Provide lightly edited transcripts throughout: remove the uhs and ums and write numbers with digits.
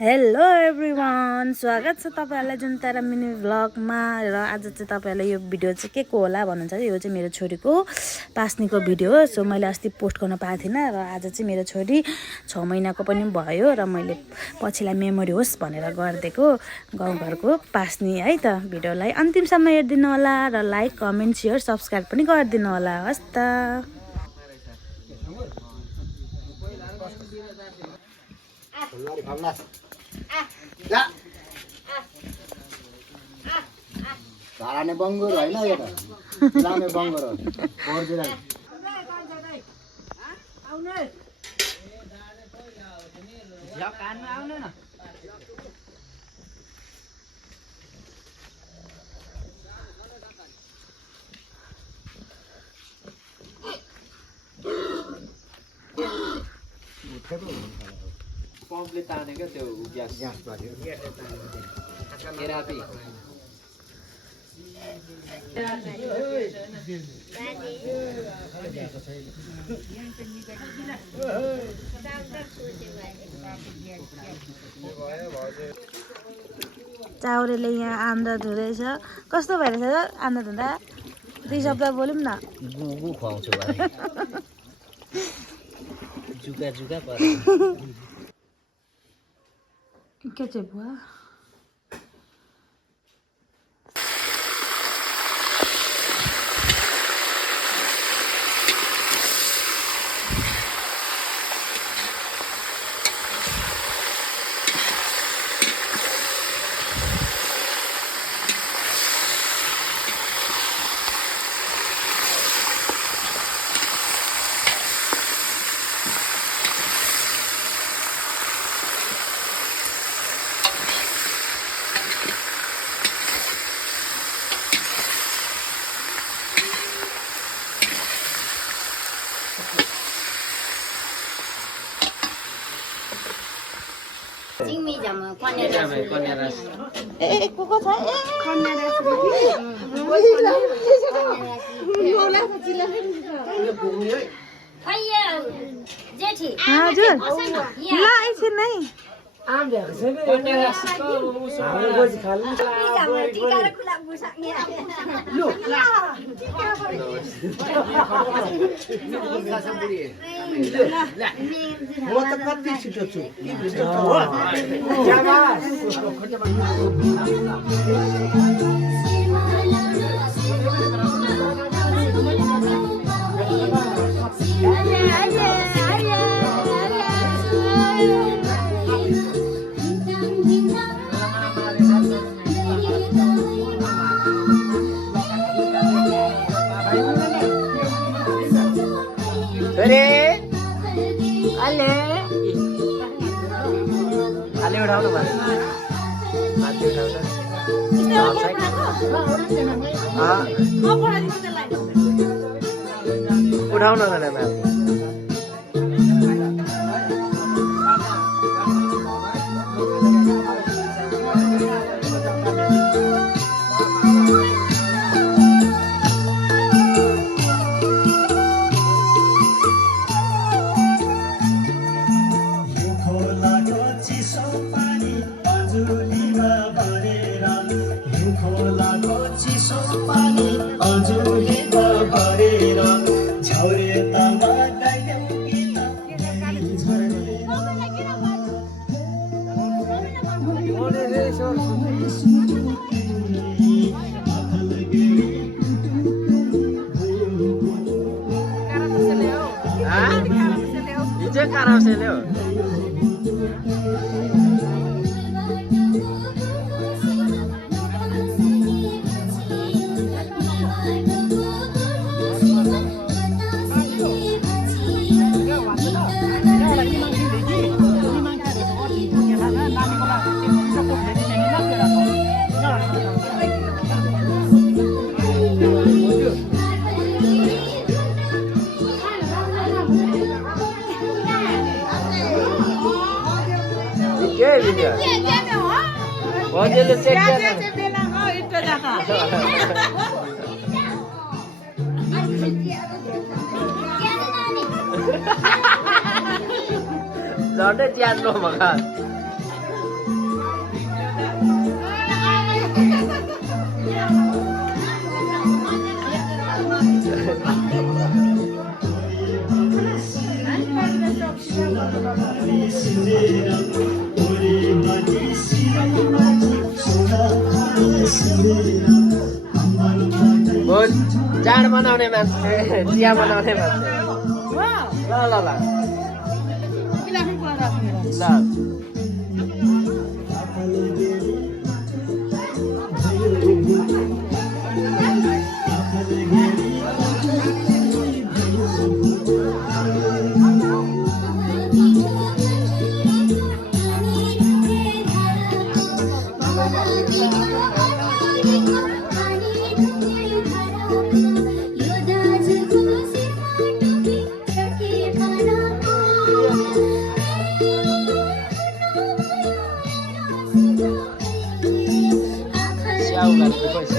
Hello everyone, स्वागत छ तपाईहरुलाई जुन तारा मिनी भ्लगमा। र आज चाहिँ तपाईहरुलाई यो भिडियो चाहिँ के को होला भन्नुहुन्छ। यो चाहिँ मेरो छोरीको पास्नीको भिडियो हो। सो मैले अस्ति पोस्ट गर्न पाएको थिइनँ र आज चाहिँ मेरो छोरी 6 महिनाको पनि भयो र मैले पछिलाई मेमोरी होस् भनेर गरिदिएको गाउँघरको पास्नी है त। भिडियोलाई अन्तिमसम्म हेरिदिनु होला र लाइक, कमेन्ट, शेयर, सब्स्क्राइब पनि गरिदिनु होला। हस् त। धाराने बङ्गुर होइन यो त लामे बङ्गुर हो पर्दैन आउने झ्या कानमा आउने न पम्पले तानेको त्यो ग्यास गर्यो केरापी चाउरेले यहाँ आन्द्रा धुँदैछ। कस्तो भइरहेछ त आन्द्रा धुँदा? 2 शब्द बोलौँ न। गुगु खुवाउँछु भाइ जुका जुका पर के चाहिँ बुवा? ए कुको छ ए हजुर ल एकछिन नै म त कति छिटो छु अलि उठाउनु भयो माथि उठाउनु न माथि झन्डै च्यात्नु मगा बोल चाड मनाउने मान्छे चिया बनाउने मान्छे ल ल ल ल स्याउ गरेको कोही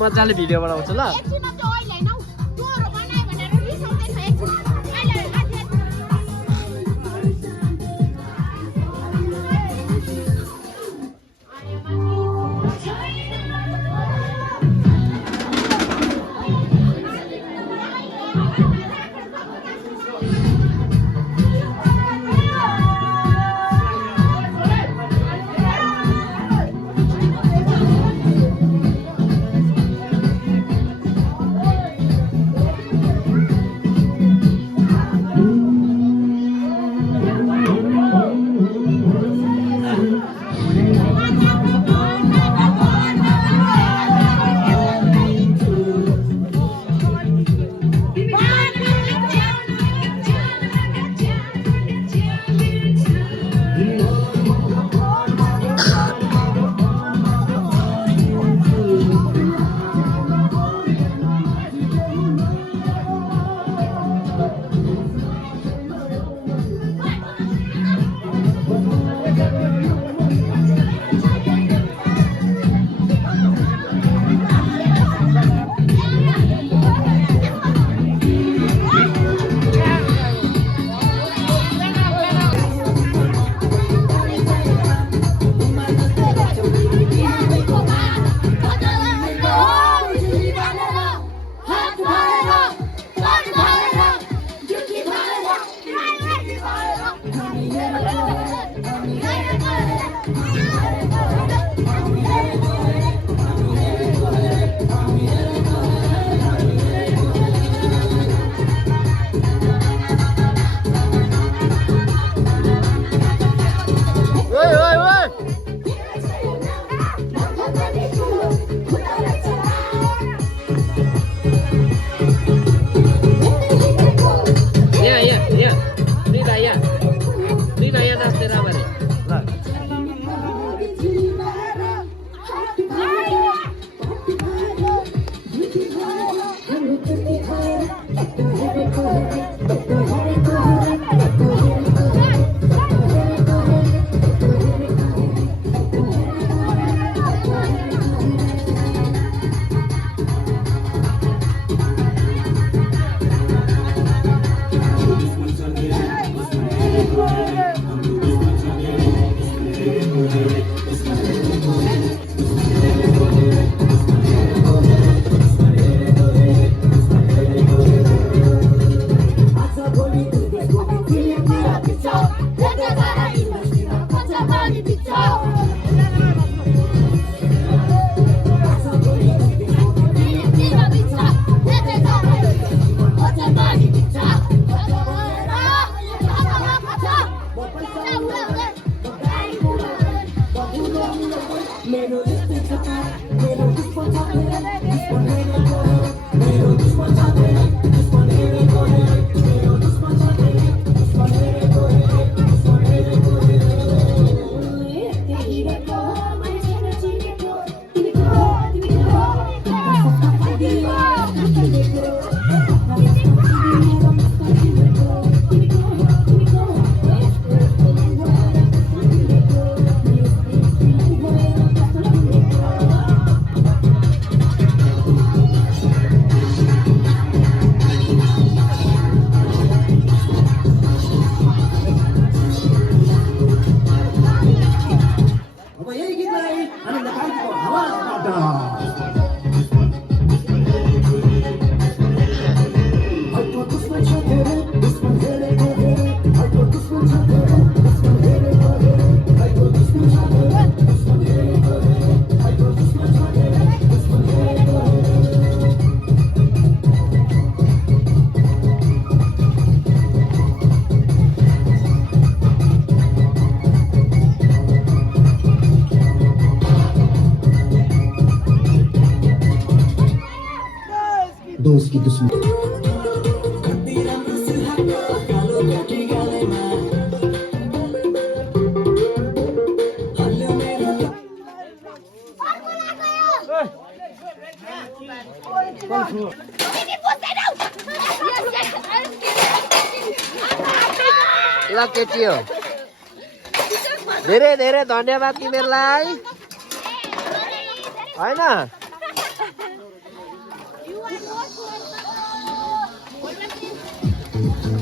मजाले भिडियो बनाउँछु ल ओइ ओइ ओइ यहाँ नाच्दै राम्ररी ल दोस्त की दुश्मन ल केटी हो धेरै धेरै धन्यवाद तिमीहरूलाई होइन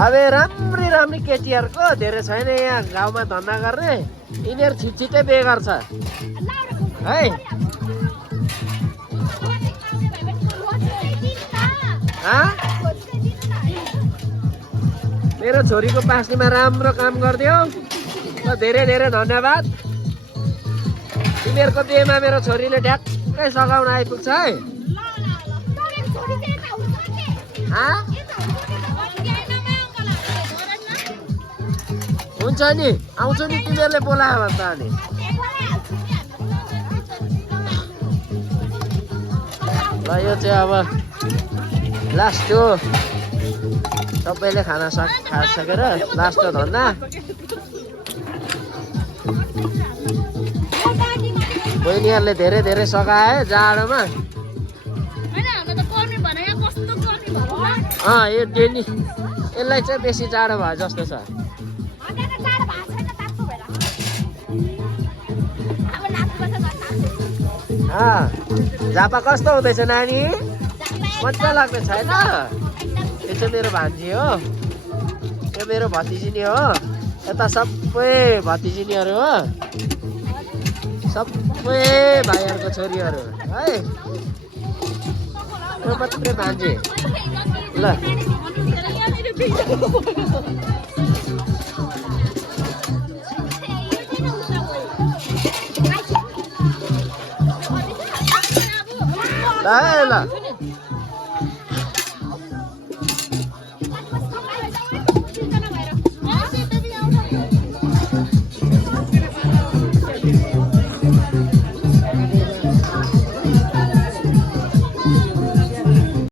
अब राम्री राम्री केटीहरूको धेरै छैन यहाँ गाउँमा धन्दा गर्ने यिनीहरू छिटछिटै बे गर्छ है मेरो छोरीको पास्नीमा राम्रो काम गरिदियो ल धेरै धेरै धन्यवाद तिमीहरूको बिहेमा मेरो छोरीले ढ्याक्कै सघाउन आइपुग्छ है हुन्छ नि आउँछु नि तिमीहरूले बोलायो भने त अनि ल यो चाहिँ अब लास्ट हो सबैले खाना खाइसकेर लास्ट धन्दा बहिनीहरूले धेरै धेरै सघाए जाडोमा यो डेली यसलाई चाहिँ बेसी जाडो भयो जस्तो छ झापा कस्तो हुँदैछ नानी मजा लाग्दैछ होइन यो चाहिँ मेरो भान्जी हो यो मेरो भतिजिनी हो यता सबै भतिजिनीहरू हो सबै भाइहरूको छोरीहरू है यो मात्रै भान्जी ल ल